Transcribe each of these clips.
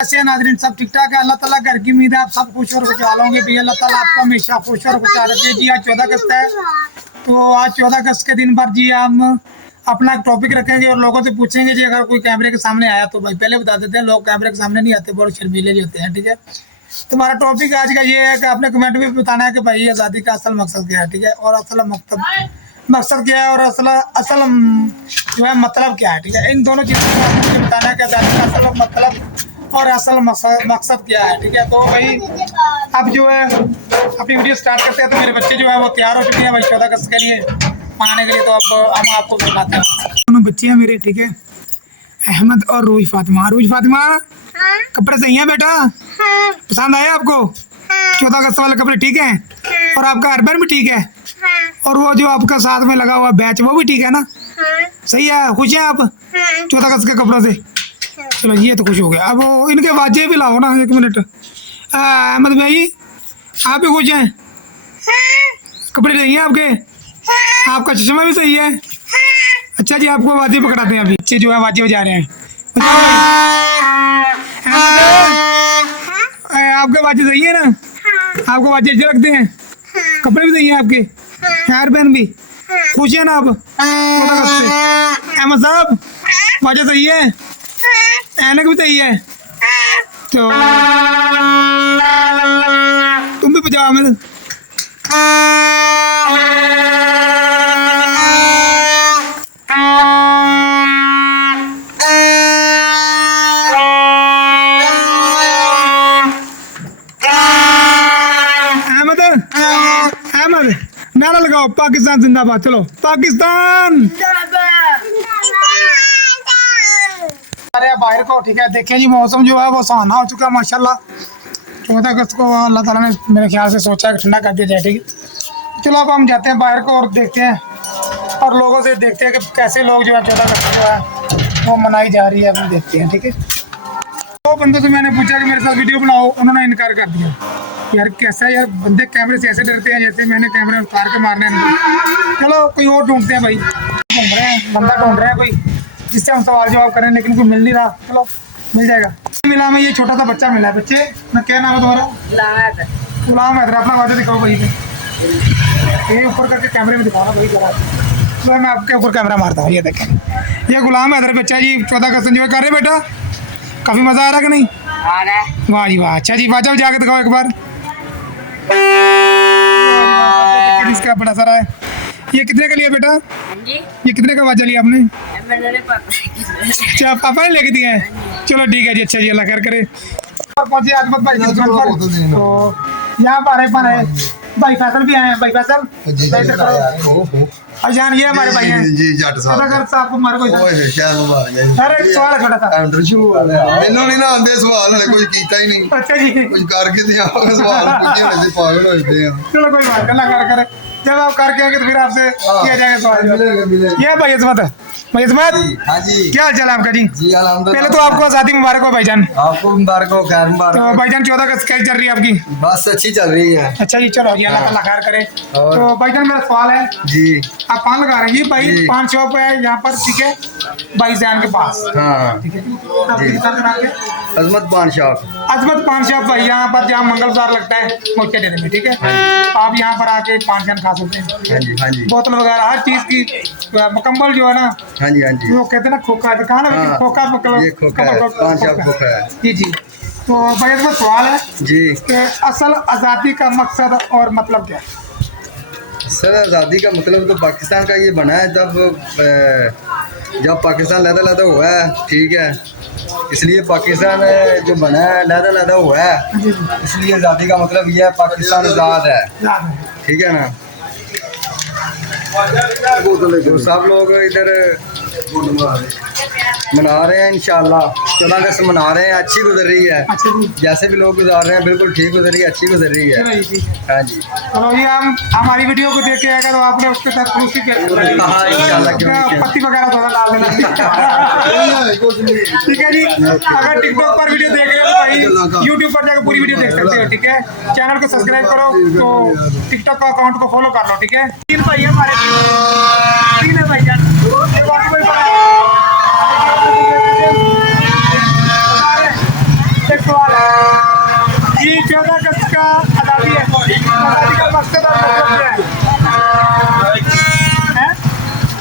कैसे नाज़रीन, सब ठीक ठाक है। अल्लाह ताला घर की उम्मीद है आप सब खुश और खुशहाल होंगे। भैया अल्लाह ताला आपको हमेशा खुश और खुशहाल रखे। जी आज 14 अगस्त है, तो आज 14 अगस्त के दिन पर जी हम अपना एक टॉपिक रखेंगे और लोगों से पूछेंगे जी अगर कोई कैमरे के सामने आया तो भाई पहले बता देते हैं, लोग कैमरे के सामने नहीं आते, बहुत शर्मीले जो होते हैं। ठीक है, तुम्हारा टॉपिक आज का ये है कि आपने कमेंट में बताना है कि भाई आज़ादी का असल मकसद क्या है। ठीक है, और असल मकसद क्या है और असल जो है मतलब क्या है। ठीक है, इन दोनों चीज़ों को आपको बताना है कि आज़ादी का असल मतलब और असल मकसद क्या है। ठीक है, तो भाई अब जो है अपनी वीडियो स्टार्ट करते हैं। तो मेरे बच्चे जो है वो तैयार हो चुके हैं भाई 14 अगस्त के लिए आने के लिए, तो अब हम आपको बताते हैं। दोनों बच्चे हैं मेरे, ठीक है, अहमद और रोज फातिमा। रोज फातिमा, कपड़े सही हैं बेटा? पसंद आए आपको? 14 अगस्त वाले कपड़े ठीक हैं? और आपका अरबन भी ठीक है? और वो जो आपका साथ में लगा हुआ बैच वो भी ठीक है ना? सही है, खुश हैं आप 14 अगस्त के कपड़ों से? चलो ये तो खुश हो गया। अब वो इनके वाजे भी लाओ ना, एक मिनट। अहमद भाई आप भी खुश हैं? कपड़े सही हैं आपके? आपका चश्मा भी सही है? अच्छा जी, आपको वाजे पकड़ाते हैं। अभी बच्चे जो है वाजे बजा रहे हैं। आपके वाजे सही है ना? आपको वाजे अच्छे लगते हैं? कपड़े भी सही हैं आपके? हेयर बैंड भी? खुश है ना आप 14 अगस्त से? अहमद साहब वाजे सही है? ऐनक भी सही है? तो तुम भी बजाओ अहमद। अहमद नारा लगाओ, पाकिस्तान जिंदाबाद। चलो पाकिस्तान। अरे बाहर को, ठीक है, देखिए जी मौसम जो है वो सुहाना हो चुका है माशाल्लाह। 14 अगस्त को अल्लाह ताला ने मेरे ख्याल से सोचा है ठंडा कर दिया जाए। ठीक है, चलो अब हम जाते हैं बाहर को और देखते हैं और लोगों से देखते हैं कि कैसे लोग जो है 14 अगस्त जो है वो मनाई जा रही है, अभी देखते हैं। ठीक है, दो बंदों से मैंने पूछा कि मेरे साथ वीडियो बनाओ, उन्होंने इनकार कर दिया। यार कैसा है यार, बंदे कैमरे से ऐसे डरते हैं जैसे मैंने कैमरे उतार के मारने हैं। चलो कोई और ढूंढते हैं भाई, ढूंढ रहे हैं, बंदा ढूंढ रहे हैं कोई जिससे हम सवाल जवाब करें, लेकिन कोई मिल नहीं रहा। चलो मिल जाएगा। मिला मैं, ये छोटा सा बच्चा मिला है। बच्चे मैं, क्या नाम है तुम्हारा? गुलाम हैदर। अपना वाजा दिखाओ भाई, ये ऊपर करके कैमरे में दिखाना भाई जरा। तो मैं आपके ऊपर कैमरा मारता हूँ, ये देखें, ये गुलाम हैदर बच्चा जी 14 अगस्त एंजॉय कर रहे बेटा? काफ़ी मज़ा आ रहा कि नहीं? वाह जी वाह। अच्छा जी, वाजा जाके दिखाओ एक बार। इसका बड़ा सारा है। ये कितने का लिया बेटा? ये कितने का वाजा लिया आपने? अच्छा पापा ने लेके दिया है? चलो ठीक है जी, अच्छा जी, अल्लाह खैर करे। और पहुंचे आजमत भाई की दुकान पर, तो यहाँ पर है भाई फैसल भी आए हैं। भाई फैसल अजान, ये हमारे भाई हैं जी, जट साहब। आपको मारो कोई सर एक सवाल है छोटा सा। मैनू नहीं ना आंदे सवाल, हले कोई कीता ही नहीं। अच्छा जी, कुछ करके दिया सवाल पूछे वैसे पागल हो जाते हैं। चलो कोई बात नहीं, कर करे जब आप करके आएंगे तो फिर आपसे किया जाएगा सवाल। ये भाई इस्मत है। भाई इस्मत, हाँ जी, क्या हाल चाल है आपका जी? जी पहले तो आपको आज़ादी मुबारक हो भाईजान। आपको मुबारक हो, खैर मुबारक तो हो। भाईजान 14 अगस्त कैसी चल रही है आपकी? बस अच्छी चल रही है। अच्छा जी, चलो जी, अल्लाह ताला खैर करे। तो भाईजान मेरा सवाल है जी, आप पान लगा रहे हैं, ये भाई जी। पान शॉप है यहाँ पर, ठीक है, भाईजान के पास, हाँ ठीक है। आपकी दुकान का नाम क्या है? अजमत पान शॉप। अजमत पान शॉप भाई, यहाँ पर जहाँ मंगल बाजार लगता है मोचे डेरे में, ठीक है। तो आप यहाँ पर आके पान छान खा सकते हैं। हाँ जी, हाँ जी, बोतल वगैरह हर चीज़ की मुकम्मल जो है ना, हाँ जी, हाँ जी। वो कहते हैं ना खोखा, दिखा ना हाँ, खोखा ये खोखा है, पान शॉप खोखा है। जी जी। तो भाई इसमें सवाल है जी कि असल आज़ादी का मकसद और मतलब क्या है? सर, आज़ादी का मतलब तो पाकिस्तान का ये बना है जब पाकिस्तान लहदा हुआ है, ठीक है, इसलिए पाकिस्तान जो बना है लहदा हुआ है, जी जी, इसलिए आज़ादी का मतलब ये है पाकिस्तान आज़ाद है, याद है। ठीक है ना। तो सब लोग इधर मना रहे हैं, इंशाल्लाह 14 अगस्त मना रहे हैं। अच्छी गुजर रही है, अच्छा जी, जैसे भी लोग गुजार रहे हैं बिल्कुल ठीक गुजर रही है, अच्छी गुजर रही है। चलो जी, ठीक है। हाँ जी, चलो ये हम हमारी वीडियो को देख के आएगा तो आपने उसके साथ खुशी हाँ इंशाल्लाह, क्यों नहीं। पत्ती वगैरह थोड़ा डाल देना। ठीक है जी, अगर टिकटॉक पर वीडियो देख रहे हो तो भाई यूट्यूब पर जाकर पूरी वीडियो देख सकते हो। ठीक है, चैनल को सब्सक्राइब करो, तो टिकटॉक का अकाउंट को फॉलो कर लो। ठीक है, 3 भाई हमारे, 3 है भाई जान। एक सवाल है कि 14 अगस्त का आज़ादी है, आज़ादी का मकसद और मतलब क्या है?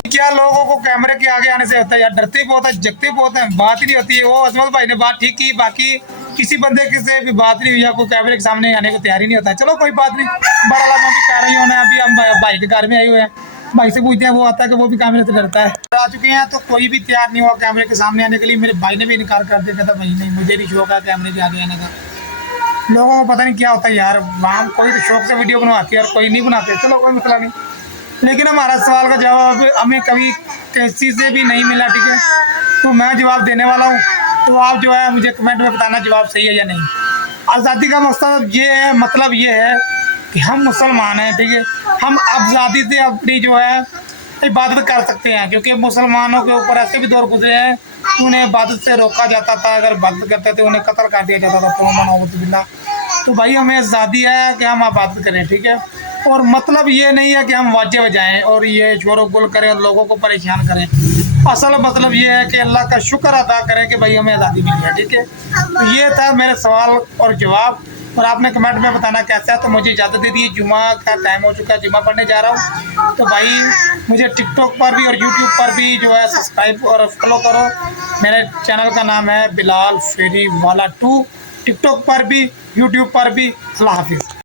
क्या लोगों को कैमरे के आगे आने से होता है यार, डरते बहुत है, जगते बहुत है, बात ही नहीं होती है। वो अजमत भाई ने बात ठीक की, बाकी किसी बंदे के से भी बात नहीं हुई या कोई कैमरे के सामने आने को तैयार ही नहीं होता है। चलो कोई बात नहीं, बड़ा मैं भी कह रही हूँ ना, अभी हम भाई के घर में आए हुए हैं, भाई से पूछते हैं, वो आता है कि वो भी कैमरे से डरता है। आ चुके हैं तो कोई भी तैयार नहीं हुआ कैमरे के सामने आने के लिए। मेरे भाई ने भी इनकार कर दिया, कहता भाई नहीं, मुझे नहीं शौक है कैमरे के आगे आने का। लोगों को पता नहीं क्या होता है यार, वहाँ कोई तो शौक से वीडियो बनवाते हैं और कोई नहीं बनाते, चलो कोई मसला नहीं। लेकिन हमारा सवाल का जवाब हमें कभी किसी से भी नहीं मिला, ठीक है, तो मैं जवाब देने वाला हूँ। तो आप जो है मुझे कमेंट में बताना जवाब सही है या नहीं। आज़ादी का मकसद ये है, मतलब ये है कि हम मुसलमान हैं, ठीक है, हम आज़ादी से अपनी जो है इबादत कर सकते हैं, क्योंकि मुसलमानों के ऊपर ऐसे भी दौर गुजरे हैं कि उन्हें इबादत से रोका जाता था, अगर इबादत करते थे उन्हें कत्ल कर दिया जाता था। तो भाई हमें आज़ादी है कि हम इबादत करें, ठीक है, और मतलब ये नहीं है कि हम वाजे बजाएं और ये शोर गुल करें और लोगों को परेशान करें। असल मतलब ये है कि अल्लाह का शुक्र अदा करें कि भाई हमें आज़ादी मिली है, ठीक है। तो ये था मेरे सवाल और जवाब, और आपने कमेंट में बताना कैसा है। तो मुझे इजाज़त दे दी, जुमा का टाइम हो चुका है, जुमा पढ़ने जा रहा हूँ। तो भाई मुझे टिकटॉक पर भी और यूट्यूब पर भी जो है सब्सक्राइब और फॉलो करो। मेरे चैनल का नाम है बिलाल फेरी वाला 2, टिकटॉक पर भी यूट्यूब पर भी। अल्लाह हाफिज़।